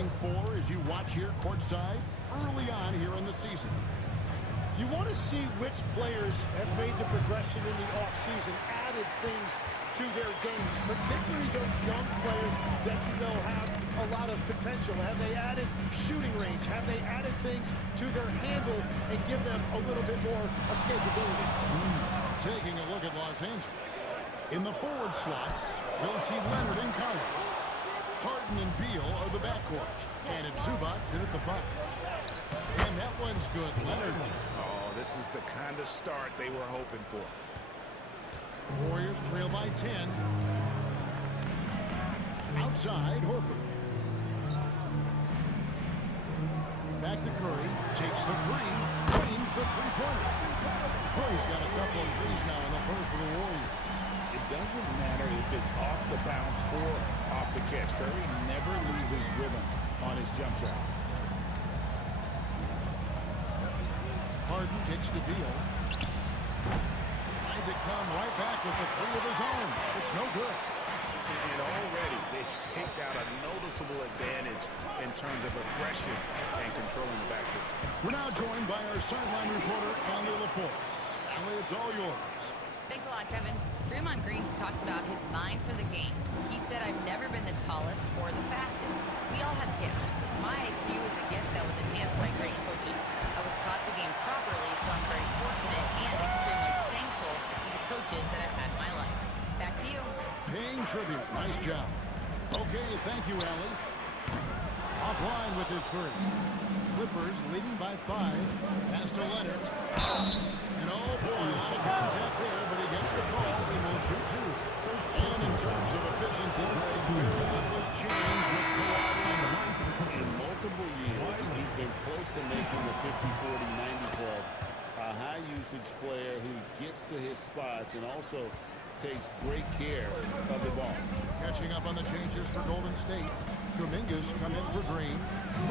looking for as you watch here courtside early on here in the season? You want to see which players have made the progression in the offseason, added things to their games, particularly those young players that you know have a lot of potential. Have they added shooting range? Have they added things to their handle and give them a little bit more escapability? Taking a look at Los Angeles. In the forward slots, we'll see Leonard and Kawhi. Harden and Beal are the backcourt. And it's Zubac's in at the 5. And that one's good. Leonard. Oh, this is the kind of start they were hoping for. Warriors trail by 10. Outside, Horford. Back to Curry. Takes the 3. Drains the three-pointer. Curry's got a couple of threes now in the first of the Warriors. It doesn't matter if it's off the bounce or off the catch. Curry never loses rhythm on his jump shot. Harden kicks to Beal. Trying to come right back with the 3 of his own. It's no good. And already they've staked out a noticeable advantage in terms of aggression and controlling the backcourt. We're now joined by our sideline reporter, Allie LaForce. Allie, it's all yours. Thanks a lot, Kevin. Draymond Green's talked about his mind for the game. He said, I've never been the tallest or the fastest. We all have gifts. My IQ is a gift that was enhanced by great coaches. I was taught the game properly, so I'm very fortunate and extremely thankful for the coaches that I've had in my life. Back to you. Paying tribute. Nice job. Okay, thank you, Allie. Offline with his 3. Clippers leading by 5. Pass to Leonard. And oh boy, a lot of contact there, but he gets the call and will shoot 2. And in terms of efficiency, Greg, very little has changed with Kawhi. In multiple years, he's been close to making the 50-40-90 club. A high-usage player who gets to his spots and also takes great care of the ball. Catching up on the changes for Golden State. Kuminga's come in for Green.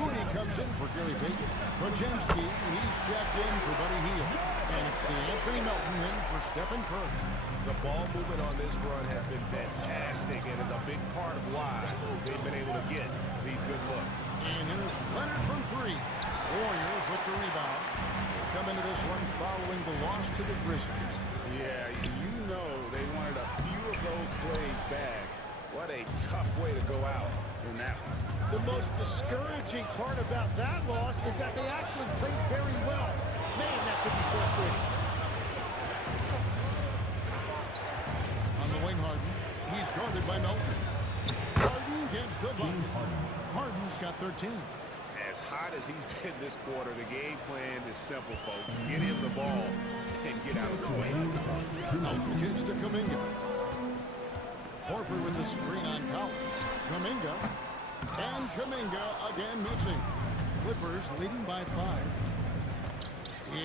Moody comes in for Gary Payton. Butler, he's checked in for Buddy Hield. And it's the Anthony Melton in for Stephen Curry. The ball movement on this run has been fantastic and is a big part of why they've been able to get these good looks. And here's Leonard from 3. Warriors with the rebound. They come into this one following the loss to the Grizzlies. Yeah, you know they wanted a few of those plays back. What a tough way to go out in that one. The most discouraging part about that loss is that they actually played very well. Man, that could be frustrating. On the wing, Harden. He's guarded by Melton. Harden gets the block. Harden's got 13. As hot as he's been this quarter, the game plan is simple, folks. Get him the ball and get out of the way. Melton kicks to Kuminga. Horford with the screen on Collins. Kuminga. And Kuminga again missing. Clippers leading by 5.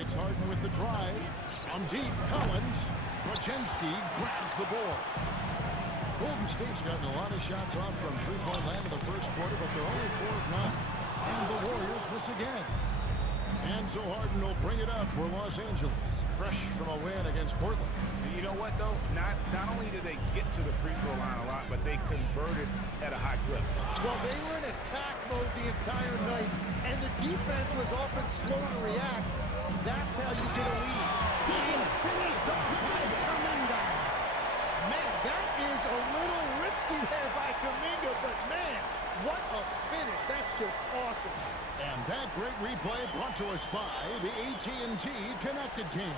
It's Harden with the drive. From deep, Collins. Butler grabs the ball. Golden State's gotten a lot of shots off from three-point land in the first quarter, but they're only 4 of 9. And the Warriors miss again. And so Harden will bring it up for Los Angeles. Fresh from a win against Portland. You know what, though? Not only did they get to the free throw line a lot, but they converted at a high clip. Well, they were in attack mode the entire night, and the defense was often slow to react. That's how you get a lead. Team finished up by Kuminga. Man, that is a little risky there by Kuminga, but man, what a finish. That's just awesome. And that great replay brought to us by the AT&T Connected Cam.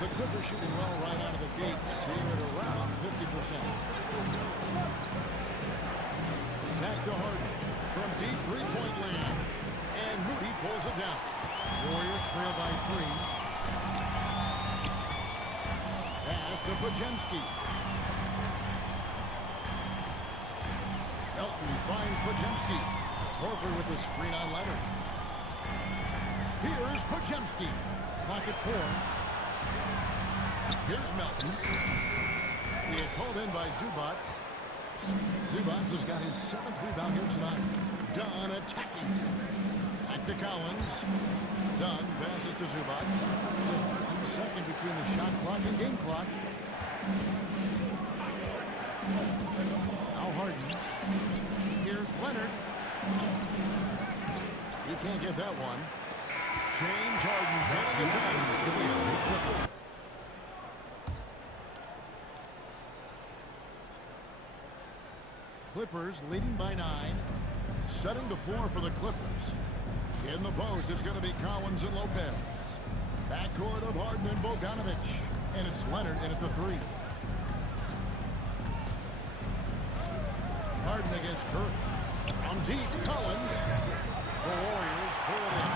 The Clippers shooting well right out of the gates here at around 50%. Back to Harden from deep three-point land. And Moody pulls it down. Warriors trail by 3. Pass to Butler. Melton finds Butler. Horford with the screen on Leonard. Here's Butler. Clock at 4. Here's Melton. It's hauled in by Zubac. Zubac has got his 7th rebound here tonight. Dunn attacking. Back to Collins. Dunn passes to Zubac. Just 1 second between the shot clock and game clock. Now Harden. Here's Leonard. He can't get that one. James Harden getting it done. Clippers leading by 9. Setting the floor for the Clippers. In the post, it's going to be Collins and Lopez. Backcourt of Harden and Bogdanovich. And it's Leonard in at the 3. Harden against Curry. On deep, Collins. The Warriors pull it in.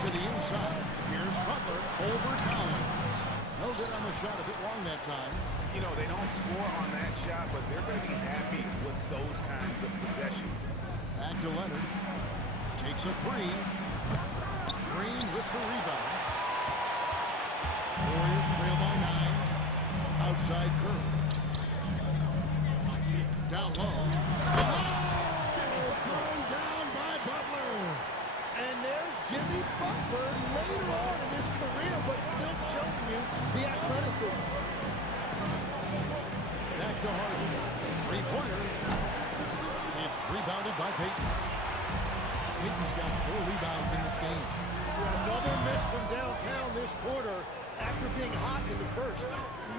To the inside. Here's Butler over Collins. No good on the shot. A bit long that time. You know, they don't score on that shot, but they're going to be happy with those kinds of possessions. Back to Leonard. Takes a 3. Green with the rebound. Warriors trail by 9. Outside Curry. Down low. Thrown down by Butler. And there's Jimmy Butler later on in his career, but still showing you the athleticism. Back to Harden. Three-pointer. It's rebounded by Payton. Payton's got 4 rebounds in this game. Another miss from downtown this quarter after being hot in the first.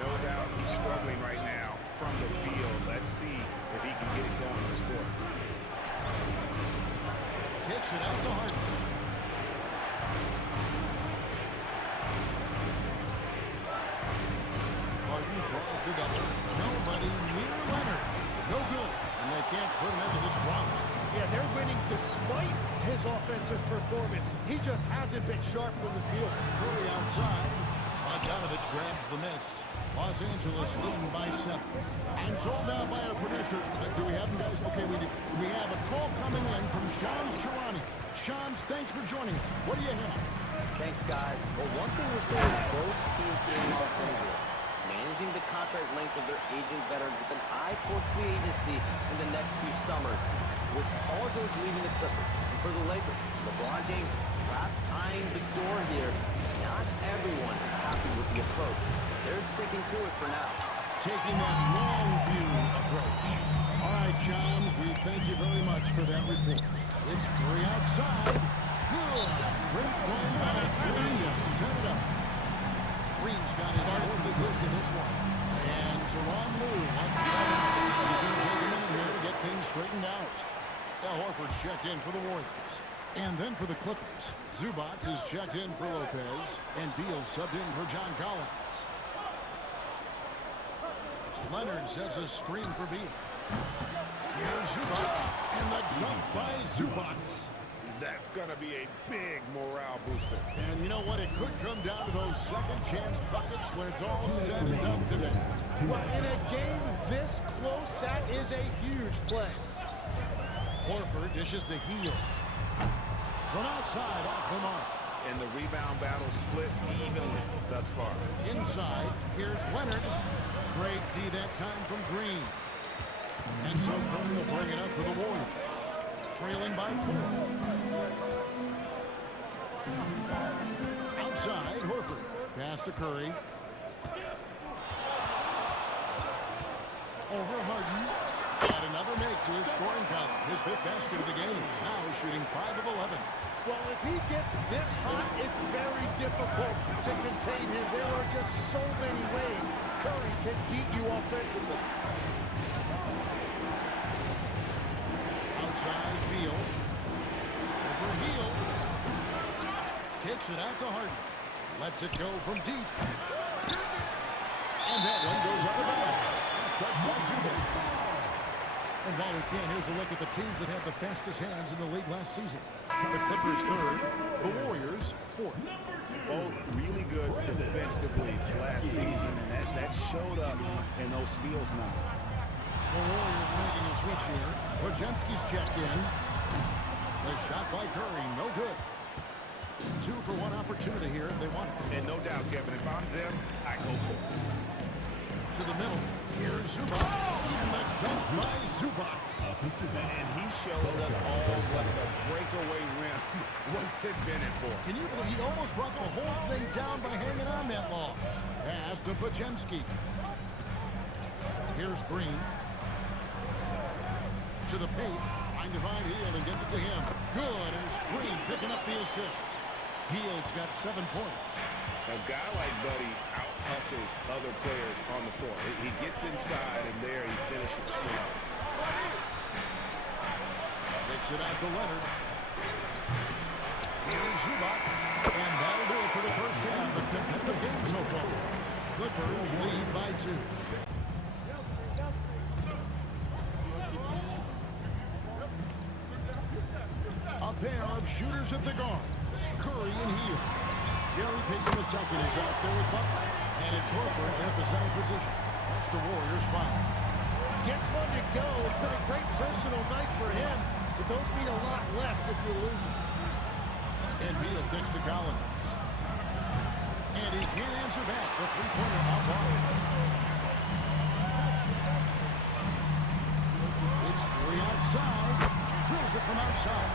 No doubt he's struggling right now from the field. Let's see if he can get it going on this court. Kicks it out to Harden. Harden draws the double. Nobody near Leonard. No good. And they can't put him into this drought. Yeah, they're winning despite his offensive performance. He just hasn't been sharp from the field. Curry outside. Bogdanovich grabs the miss. Los Angeles leading by 7. I'm told now by our producer, do we have them guys? Okay, we do. We have a call coming in from Shams Charania. Shams, thanks for joining us. What do you have? Thanks, guys. Well, one thing we're seeing is both teams in Los Angeles managing the contract lengths of their aging veterans with an eye toward free agency in the next few summers. With Paul George leaving the Clippers, and for the Lakers, LeBron James perhaps eyeing the door here. Not everyone is happy with the approach. They're sticking to it for now. Taking that long view approach. All right, Shams, we thank you very much for that report. It's Curry outside. Good. Great going by Green to set it up. Green's got his 4th assist in this one. And Tyronn Lue wants to tell him he's going to take a minute here to get things straightened out. Al Horford's checked in for the Warriors. And then for the Clippers, Zubac is checked in for Lopez, and Beal subbed in for John Collins. Leonard sets a screen for Beal. Here's Zubac, and the dunk by Zubac. That's going to be a big morale booster. And you know what? It could come down to those second chance buckets when it's all said and done today. Well, in a game this close, that is a huge play. Horford dishes to Heel. From outside, off the mark. And the rebound battle split evenly thus far. Inside, here's Leonard. Great D that time from Green. And so Curry will bring it up for the Warriors. Trailing by 4. Outside, Horford. Pass to Curry. Over Harden. And another make to his scoring column. His 5th basket of the game. Now he's shooting 5 of 11. Well, if he gets this hot, it's very difficult to contain him. There are just so many ways Curry can beat you offensively. Outside, Beal. Over Heel. Kicks it out to Harden. Lets it go from deep. And that one goes out of bounds. Touched by Zubac. And while we can, here's a look at the teams that had the fastest hands in the league last season. The Clippers 3rd, the Warriors 4th. Both really good defensively last season, and that showed up in those steals numbers. The Warriors making a switch here. Podziemski's checked in. The shot by Curry, no good. 2 for 1 opportunity here if they want it. And no doubt, Kevin, if I'm them, I go for it. To the middle. Here's Zubac. And the dunk by Zubac. And he shows us all what the breakaway rim was invented for. Can you believe he almost brought the whole thing down by hanging on that long? Pass to Podziemski. Here's Green. To the paint. Trying to find Hield and gets it to him. Good. And it's Green picking up the assist. Hield's got 7 points. A guy like Buddy out-hustles other players on the floor. He gets inside, and there he finishes strong. Kicks it out to Leonard. Here's Zubac. And that'll do it for the first half of the game so far. Clippers lead by 2. A pair of shooters at the guards. Curry and Hield. Gary Payton II is out there with Butler. And it's Horford at the center position. That's the Warriors' foul. Gets one to go. It's been a great personal night for him, but those mean a lot less if you're losing. And Beal kicks to Collins. And he can't answer back. The three-pointer off Harden. It's Curry outside. Drills it from outside.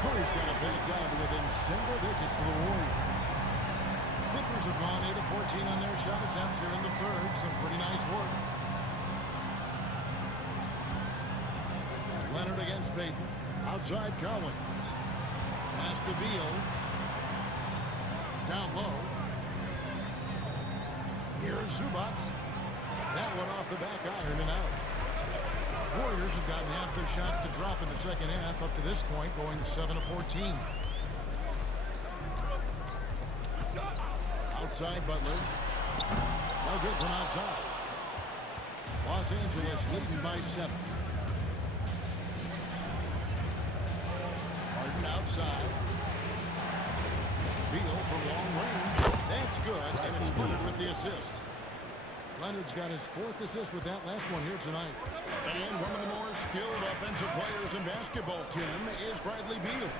Curry's got it back down to within single digits for the Warriors. Clippers have gone 8 of 14 on their shot attempts here in the third. Some pretty nice work. Leonard against Payton. Outside Collins. Pass to Beal. Down low. Here's Zubac. That one off the back iron and out. Warriors have gotten half their shots to drop in the second half up to this point, going 7 of 14. Outside Butler. No good from outside. Los Angeles leading by 7. Harden outside. Beal from long range. That's good, and it's Leonard with the assist. Leonard's got his 4th assist with that last one here tonight. And one of the more skilled offensive players in basketball, Tim, is Bradley Beal.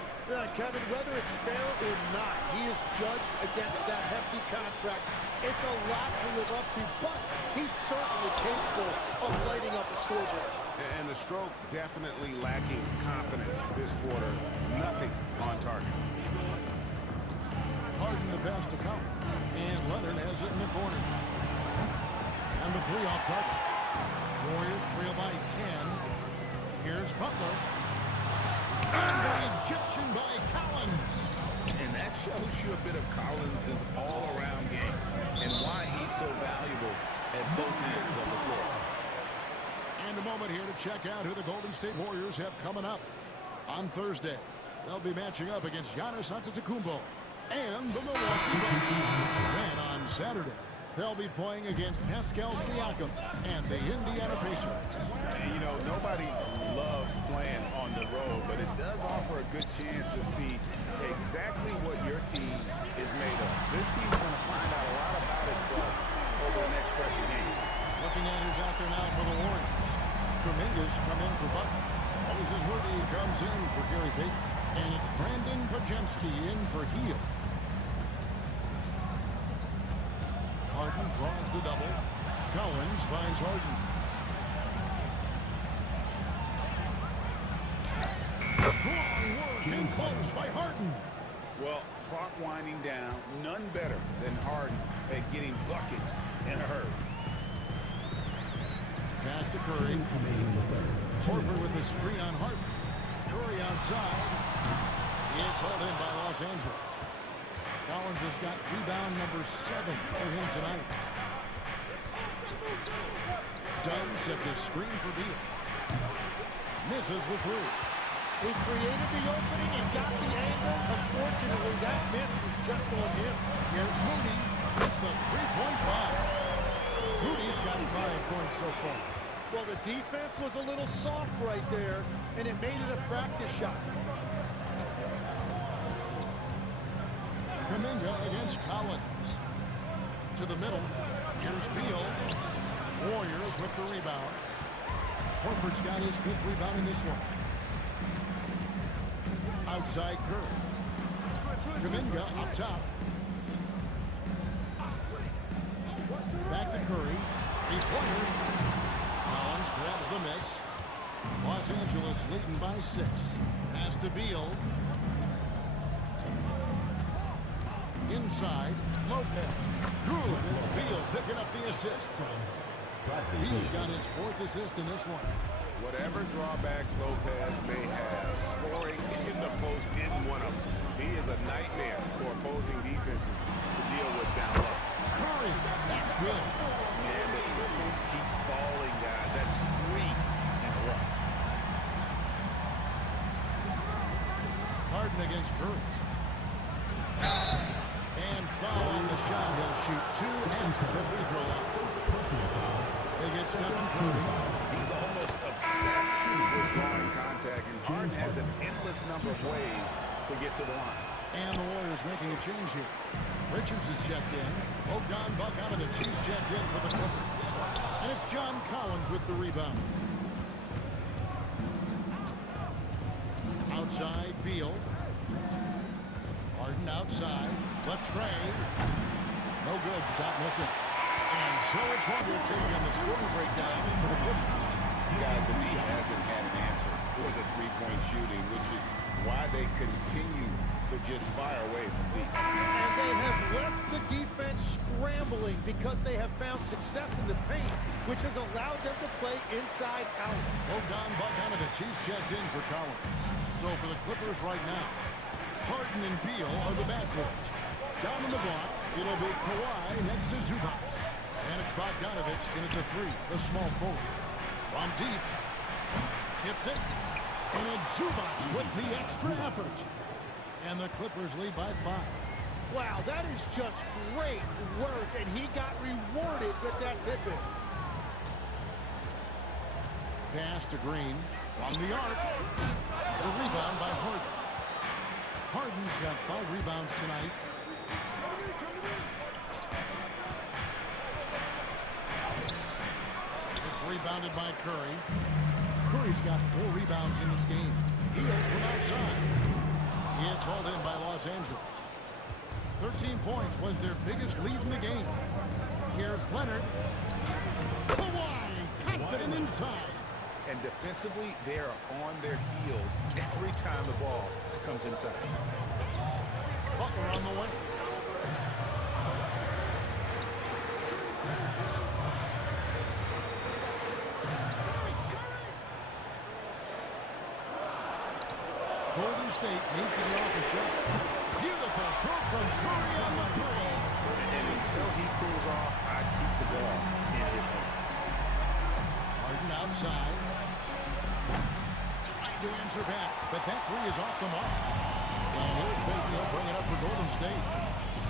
Kevin, whether it's fair or not, he is judged against that hefty contract. It's a lot to live up to, but he's certainly capable of lighting up the scoreboard. And the stroke definitely lacking confidence this quarter. Nothing on target. Harden the pass to Collins. And Leonard has it in the corner. And the 3 off target. Warriors trail by 10. Here's Butler. And the ejection by Collins. And that shows you a bit of Collins' all-around game and why he's so valuable at both ends of the floor. And a moment here to check out who the Golden State Warriors have coming up. On Thursday, they'll be matching up against Giannis Antetokounmpo and the Milwaukee Bucks. Then on Saturday, they'll be playing against Pascal Siakam and the Indiana Pacers. And, you know, nobody loves playing on the road, but it does offer a good chance to see exactly what your team is made of. This team's going to find out a lot about itself over the next stretch of games. Looking at who's out there now for the Warriors. Kuminga's come in for Butler. Moses Moody comes in for Gary Payton. And it's Brandon Podziemski in for Hield. Harden draws the double. Collins finds Harden. Strong work and close by Harden. Well, clock winding down, none better than Harden at getting buckets in a hurry. Pass to Curry. Horford with the screen on Harden. Curry outside. It's hauled in by Los Angeles. Collins has got rebound number 7 for him tonight. Dunn sets a screen for Beal. Misses the 3. He created the opening and got the angle. Unfortunately, that miss was just on him. Here's Moody. It's the three-point line. Moody's got 5 points so far. Well, the defense was a little soft right there, and it made it a practice shot. Kuminga against Collins. To the middle. Here's Beal. Warriors with the rebound. Horford's got his 5th rebound in this one. Outside Curry. Kuminga up top. Back to Curry. 3-pointer. Collins grabs the miss. Los Angeles leading by 6. Pass to Beal. Inside. Lopez. Good. It's Beal picking up the assist. Beal's got his 4th assist in this one. Whatever drawbacks Lopez may have, scoring in the post isn't one of them. He is a nightmare for opposing defenses to deal with down low. Curry, that's good. Man, the triples keep falling, guys. That's 3 in a row. Harden against Curry. And foul on the shot. He'll shoot 2 and the free throw line. They get Stephen Curry. He's almost obsessed with drawing contact, and Harden has an endless number of ways to get to the line. And the Warriors making a change here. Richards is checked in. Bogdan Bogdanovic, he's checked in for the Clippers. And it's John Collins with the rebound. Outside, Beal. Harden outside. Latre. No good. Stop missing. And so it's Wonder taking the scoring breakdown for the Clippers. Guys, the league hasn't had an answer for the three-point shooting, which is why they continue to just fire away from deep. And they have left the defense scrambling because they have found success in the paint, which has allowed them to play inside out. Bogdan Bogdanovic, he's checked in for Collins. So for the Clippers right now, Harden and Beal are the backcourt. Down in the block, it'll be Kawhi next to Zubac. And it's Bogdanovic in at the 3, the small forward. From deep, tips it, and it's Zubac with the extra effort. And the Clippers lead by 5. Wow, that is just great work, and he got rewarded with that tip-in. Pass to Green from the arc. The rebound by Harden. Harden's got 5 rebounds tonight. It's rebounded by Curry. Curry's got 4 rebounds in this game. He hit from outside. He is called in by Los Angeles. 13 points was their biggest lead in the game. Here's Leonard. Kawhi, confident inside. And defensively, they are on their heels every time the ball comes inside. Butler on the way. Golden State needs to get off the shot. Beautiful stroke from Curry on the 3. And until he cools off, I keep the ball in his hand. Harden outside. Trying to answer back, but that 3 is off the mark. And here's Baker, he'll bring it up for Golden State.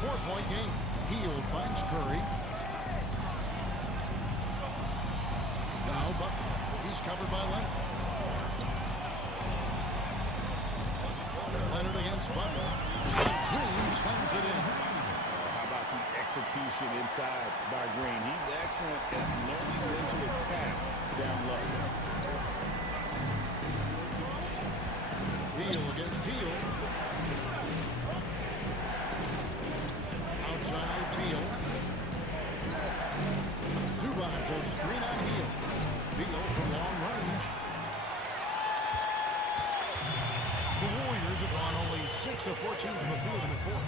4-point game. Hield finds Curry. Now Butler. He's covered by Leonard. Leonard against Butler. Green slams it in. How about the execution inside by Green? He's excellent at knowing when to attack down low. Beal against Hield. Outside Beal. Zubac a screen on Hield. Beal from long range. The Warriors have gone only 6 of 14 from the field in the 4th.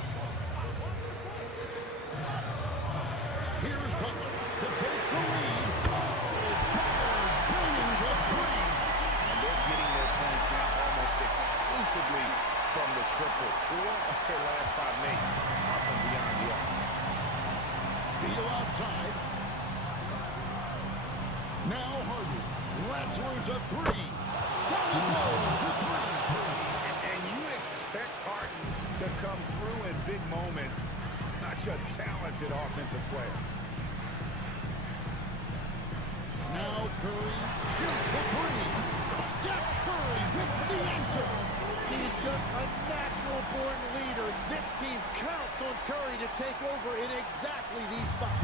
Here's Butler to take the lead. Butler joining the 3. And they're getting their points now almost exclusively from the triple. 4 of their last 5 makes are from beyond the arc. Beal outside. Now Harden. Rattler's a 3. Down he goes for 3. And you expect Harden to come through in big moments. Such a talented offensive player. Now Curry shoots the 3. Steph Curry with the answer. He's just a natural-born leader. This team counts on Curry to take over in exactly these spots.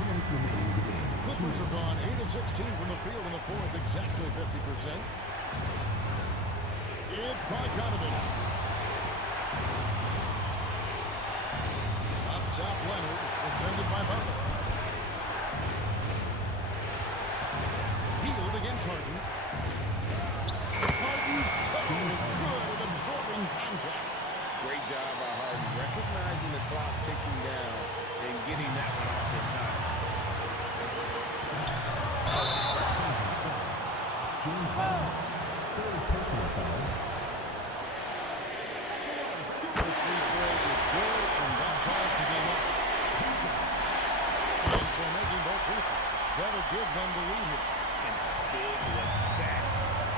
Clippers have gone 8 of 16 from the field in the 4th, exactly 50%. It's Bogdanovic. Up top, Leonard, defended by Butler. Hield against Harden. Harden's so good, absorbing contact. Great job by Harden, recognizing the clock ticking down and getting that one off in time. James Harden. First free throw is good, and that ties the game up. And so making both free throws, that'll give them the lead here. And how big was that?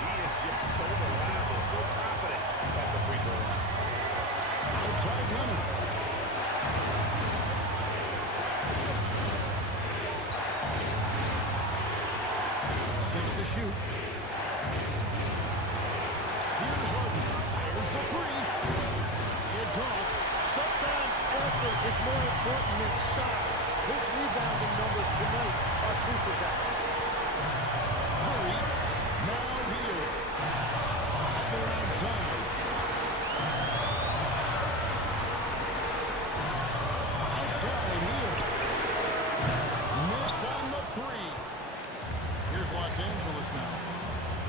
He is just so reliable, so confident at the free throw line. Outside Leonard. 6 to shoot. Here's Harden. Fires the three. It's off. Sometimes effort is more important than size. His rebounding numbers tonight are proof of that. Hurry. Now here. They're outside. Outside here. Missed on the three. Here's Los Angeles now.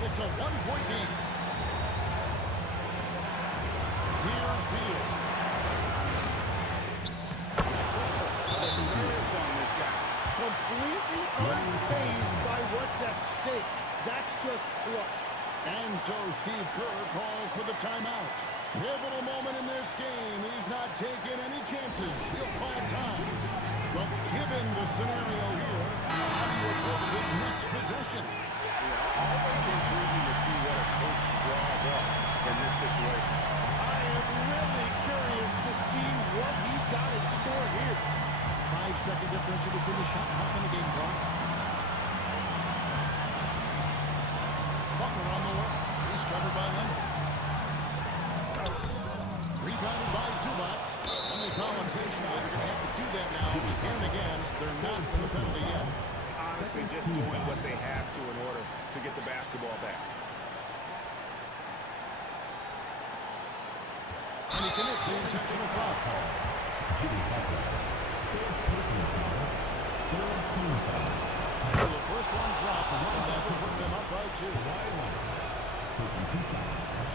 It's a one-point game. Here's Beal. Nerves on this guy. Completely unfazed by what's at stake. That's just clutch. And so Steve Kerr calls for the timeout. Pivotal moment in this game. He's not taking any chances. He'll call time. But given the scenario here, how do you approach this next possession? Always intriguing to see what a coach draws up in this situation. I am really curious to see what he's got in store here. 5-second differential between the shot clock and the game clock. Butler on the way. He's covered by Leonard. Rebounded by Zubac. Only compensation, they're going to have to do that now. Here and again, they're not in the penalty yet. Honestly, just doing what they have to in order to get the basketball back. And he commits the intentional foul. So the first one drops, and that will put them up by 2.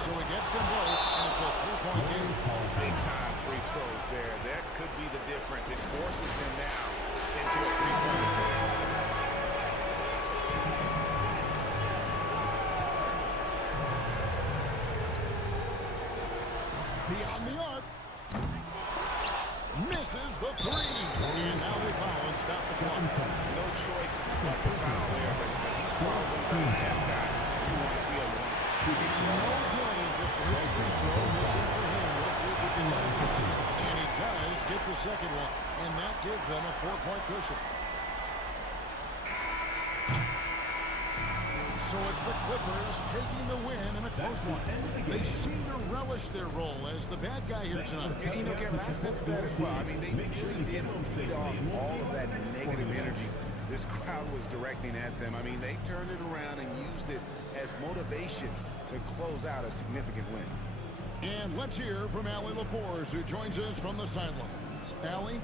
So it gets them both, and it's a 3-point game. Big-time free throws there. That could be the difference. It forces them now into a three-point attempt. Beyond the arc. Misses the 3. And now they foul and stop the clock. No choice but to foul there, but he's probably the last guy you want to see a one. No good is the first free throw. Missing for him. We'll see if he can get it. And he does get the second one. And that gives them a 4-point cushion. So it's the Clippers taking the win in a close one. They seem to relish their role as the bad guy here tonight. You know, Kevin, I sense that as well. I mean, they really did feed off all of that negative energy this crowd was directing at them. I mean, they turned it around and used it as motivation to close out a significant win. And let's hear from Allie LaForce, who joins us from the sidelines. Allie?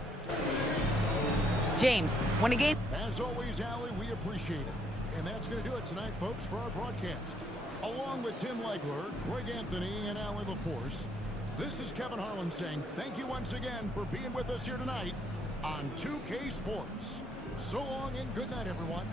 James, win a game? As always, Allie, we appreciate it. And that's going to do it tonight, folks, for our broadcast. Along with Tim Legler, Greg Anthony, and Allie LaForce, this is Kevin Harlan saying thank you once again for being with us here tonight on 2K Sports. So long and good night, everyone.